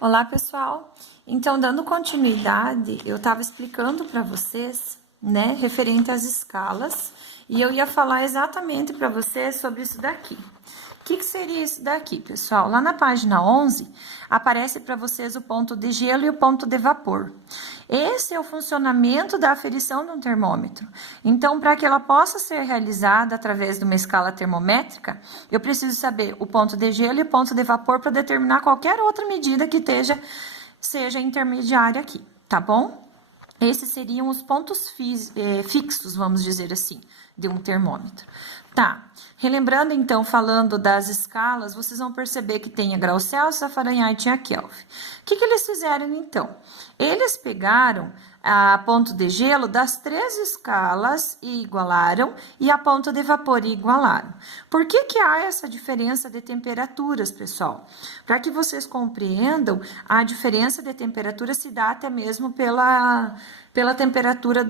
Olá, pessoal. Então, dando continuidade, eu estava explicando para vocês, né, referente às escalas, e eu ia falar exatamente para vocês sobre isso daqui. O que seria isso daqui, pessoal? Lá na página 11, aparece para vocês o ponto de gelo e o ponto de vapor. Esse é o funcionamento da aferição de um termômetro. Então, para que ela possa ser realizada através de uma escala termométrica, eu preciso saber o ponto de gelo e o ponto de vapor para determinar qualquer outra medida que seja intermediária aqui, tá bom? Esses seriam os pontos fixos, vamos dizer assim, de um termômetro. Tá, relembrando então, falando das escalas, vocês vão perceber que tem a grau Celsius, a Fahrenheit e a Kelvin. O que eles fizeram então? Eles pegaram a ponto de gelo das 3 escalas e igualaram, e a ponto de vapor e igualaram. Por que há essa diferença de temperaturas, pessoal? Para que vocês compreendam, a diferença de temperatura se dá até mesmo pela temperatura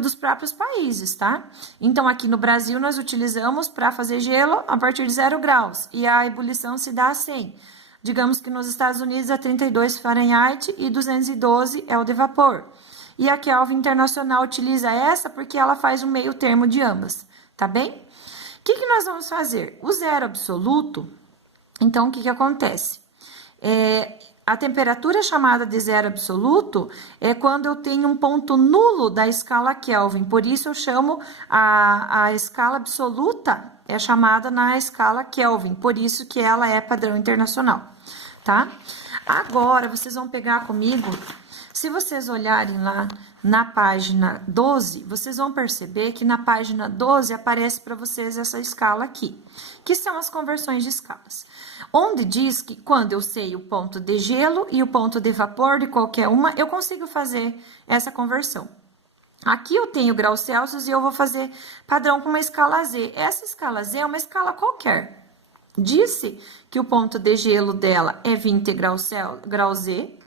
dos próprios países, tá? Então, aqui no Brasil, nós utilizamos para fazer gelo a partir de 0 graus, e a ebulição se dá a 100. Digamos que nos Estados Unidos é 32 Fahrenheit e 212 é o de vapor. E a Kelvin Internacional utiliza essa porque ela faz um meio termo de ambas, tá bem? O que nós vamos fazer? O zero absoluto, então, o que acontece? A temperatura chamada de zero absoluto é quando eu tenho um ponto nulo da escala Kelvin. Por isso, eu chamo a escala absoluta, é chamada na escala Kelvin. Por isso que ela é padrão internacional, tá? Agora, vocês vão pegar comigo, se vocês olharem lá na página 12, vocês vão perceber que na página 12 aparece para vocês essa escala aqui, que são as conversões de escalas. Onde diz que quando eu sei o ponto de gelo e o ponto de vapor de qualquer uma, eu consigo fazer essa conversão. Aqui eu tenho grau Celsius e eu vou fazer padrão com uma escala Z. Essa escala Z é uma escala qualquer. Disse que o ponto de gelo dela é 20 grau Z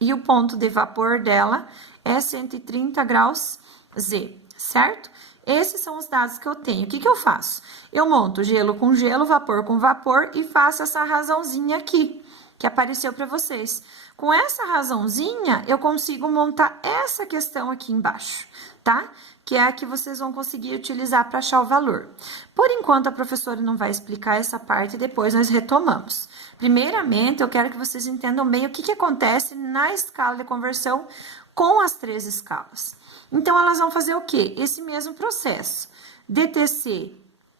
e o ponto de vapor dela é 130 graus Z, certo? Esses são os dados que eu tenho. O que eu faço? Eu monto gelo com gelo, vapor com vapor e faço essa razãozinha aqui, que apareceu para vocês. Com essa razãozinha, eu consigo montar essa questão aqui embaixo, tá? Que é a que vocês vão conseguir utilizar para achar o valor. Por enquanto, a professora não vai explicar essa parte, depois nós retomamos. Primeiramente, eu quero que vocês entendam bem o que acontece na escala de conversão com as 3 escalas. Então, elas vão fazer o quê? Esse mesmo processo. DTC,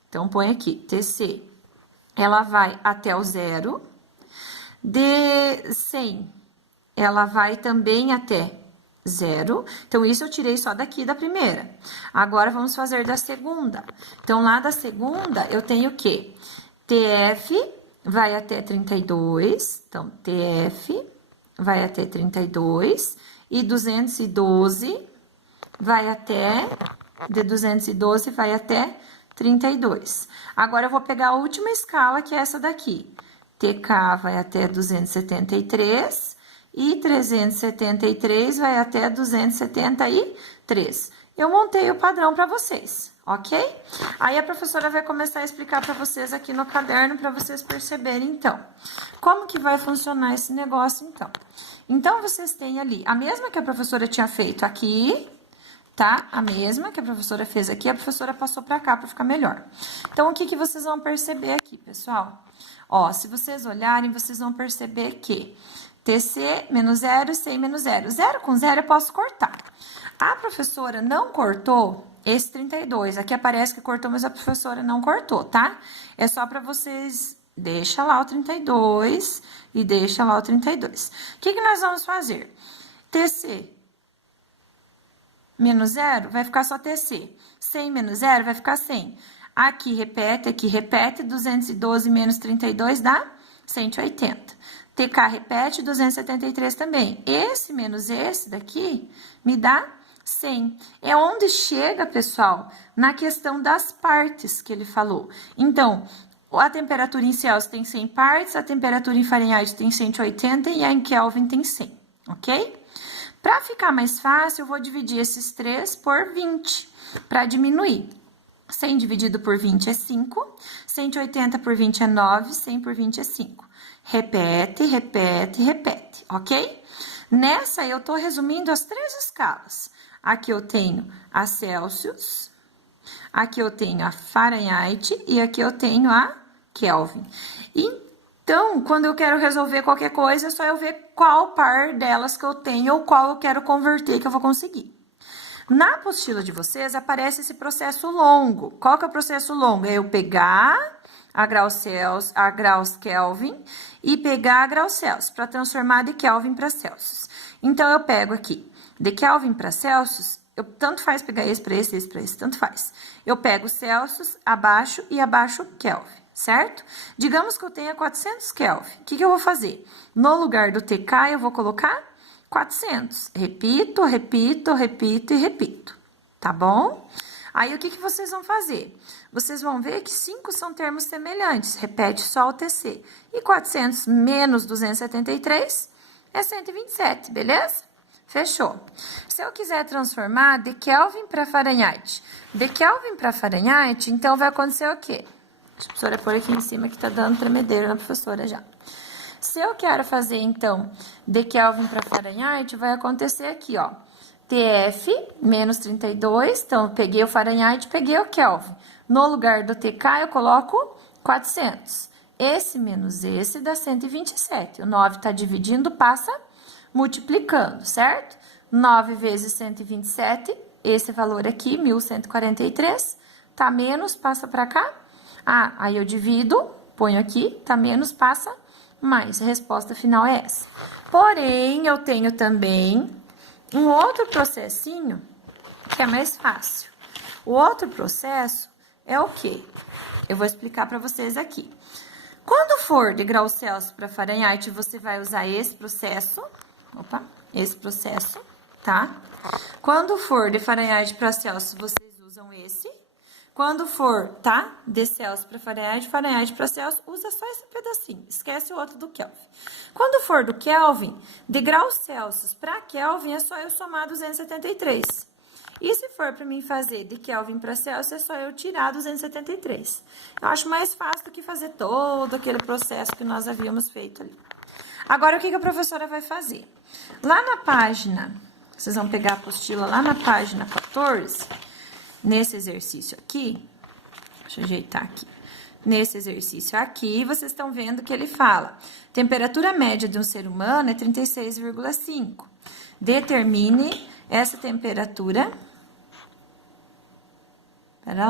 então põe aqui, TC, ela vai até o 0. De 100, ela vai também até 0. Então, isso eu tirei só daqui da primeira. Agora, vamos fazer da segunda. Então, lá da segunda, eu tenho o quê? TF vai até 32. Então, TF vai até 32. E 212 vai até... De 212 vai até 32. Agora, eu vou pegar a última escala, que é essa daqui. TK vai até 273 e 373 vai até 273. Eu montei o padrão para vocês, ok? Aí, a professora vai começar a explicar para vocês aqui no caderno, para vocês perceberem, então, como que vai funcionar esse negócio, então. Então, vocês têm ali a mesma que a professora tinha feito aqui, tá? A mesma que a professora fez aqui, a professora passou para cá para ficar melhor. Então, o que vocês vão perceber aqui, pessoal? Ó, se vocês olharem, vocês vão perceber que TC menos 0, C menos 0. 0 com 0 eu posso cortar. A professora não cortou esse 32. Aqui aparece que cortou, mas a professora não cortou, tá? É só para vocês... Deixa lá o 32 e deixa lá o 32. O que nós vamos fazer? TC menos 0 vai ficar só TC. 100 menos 0 vai ficar 100. Aqui repete, 212 menos 32 dá 180. TK repete, 273 também. Esse menos esse daqui me dá 100. É onde chega, pessoal, na questão das partes que ele falou. Então, a temperatura em Celsius tem 100 partes, a temperatura em Fahrenheit tem 180 e a em Kelvin tem 100, ok? Para ficar mais fácil, eu vou dividir esses 3 por 20, para diminuir. 100 dividido por 20 é 5, 180 por 20 é 9, 100 por 20 é 5. Repete, repete, repete, ok? Nessa, eu tô resumindo as 3 escalas. Aqui eu tenho a Celsius, aqui eu tenho a Fahrenheit e aqui eu tenho a Kelvin. Então, quando eu quero resolver qualquer coisa, é só eu ver qual par delas que eu tenho ou qual eu quero converter que eu vou conseguir. Na apostila de vocês, aparece esse processo longo. Qual que é o processo longo? É eu pegar a graus Kelvin e pegar a graus Celsius, para transformar de Kelvin para Celsius. Então, eu pego aqui, de Kelvin para Celsius, tanto faz pegar esse para esse para esse, tanto faz. Eu pego Celsius, abaixo e abaixo Kelvin, certo? Digamos que eu tenha 400 Kelvin. O que eu vou fazer? No lugar do TK, eu vou colocar 400. Repito, repito, repito e repito. Tá bom? Aí, o que vocês vão fazer? Vocês vão ver que 5 são termos semelhantes. Repete só o TC. E 400 menos 273 é 127, beleza? Fechou. Se eu quiser transformar de Kelvin para Fahrenheit, de Kelvin para Fahrenheit, então vai acontecer o quê? Deixa a professora pôr aqui em cima que tá dando tremedeiro na professora já. Se eu quero fazer, então, de Kelvin para Fahrenheit, vai acontecer aqui, ó. TF menos 32, então, eu peguei o Fahrenheit, peguei o Kelvin. No lugar do TK, eu coloco 400. Esse menos esse dá 127. O 9 tá dividindo, passa multiplicando, certo? 9 vezes 127, esse valor aqui, 1143, tá menos, passa para cá. Ah, aí eu divido, ponho aqui, tá menos, passa mais. A resposta final é essa. Porém, eu tenho também um outro processinho que é mais fácil. O outro processo é o quê? Eu vou explicar para vocês aqui. Quando for de graus Celsius para Fahrenheit, você vai usar esse processo. Opa, esse processo, tá? Quando for de Fahrenheit para Celsius, vocês usam esse. Quando for, tá? De Celsius para Fahrenheit, Fahrenheit para Celsius, usa só esse pedacinho. Esquece o outro do Kelvin. Quando for do Kelvin, de graus Celsius para Kelvin, é só eu somar 273. E se for para mim fazer de Kelvin para Celsius, é só eu tirar 273. Eu acho mais fácil do que fazer todo aquele processo que nós havíamos feito ali. Agora, o que a professora vai fazer? Lá na página, vocês vão pegar a apostila lá na página 14, nesse exercício aqui, deixa eu ajeitar aqui. Nesse exercício aqui, vocês estão vendo que ele fala: temperatura média de um ser humano é 36,5. Determine essa temperatura. Pera lá.